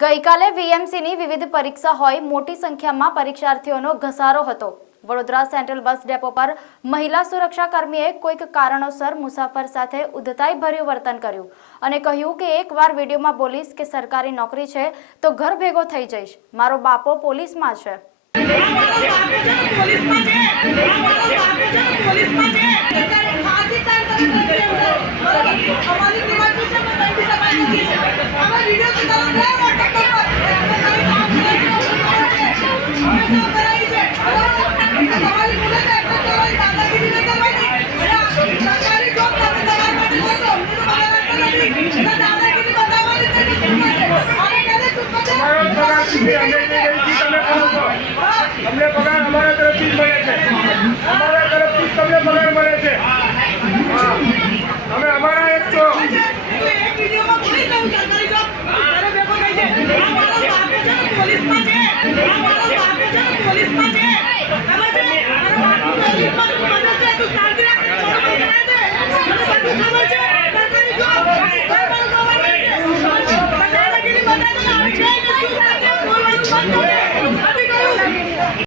ગઈકાલે વીએમસીની વિવિધ પરીક્ષા હોય મોટી સંખ્યામાં પરીક્ષાર્થીઓનો ઘસારો હતો। વડોદરા સેન્ટ્રલ બસ ડેપો પર મહિલા સુરક્ષા કર્મીએ કોઈક કારણોસર મુસાફર સાથે ઉદ્ધતાઈભર્યું વર્તન કર્યું અને કહ્યું કે એકવાર વિડીયોમાં બોલીશ કે સરકારી નોકરી છે તો ઘર ભેગો થઈ જઈશ, મારો બાપો પોલીસમાં છે। हमने पगार हमारे तरफ से મળે છે, हमारे तरफ से તમને પગાર મળે છે। અમે અમારા એક છો એક વિડિયોમાં બોલી દઉં સરકારી જોબ અરે બેકો કહી છે આ મારો બાપ છે પોલીસમાં છે, આ મારો બાપ છે પોલીસમાં છે।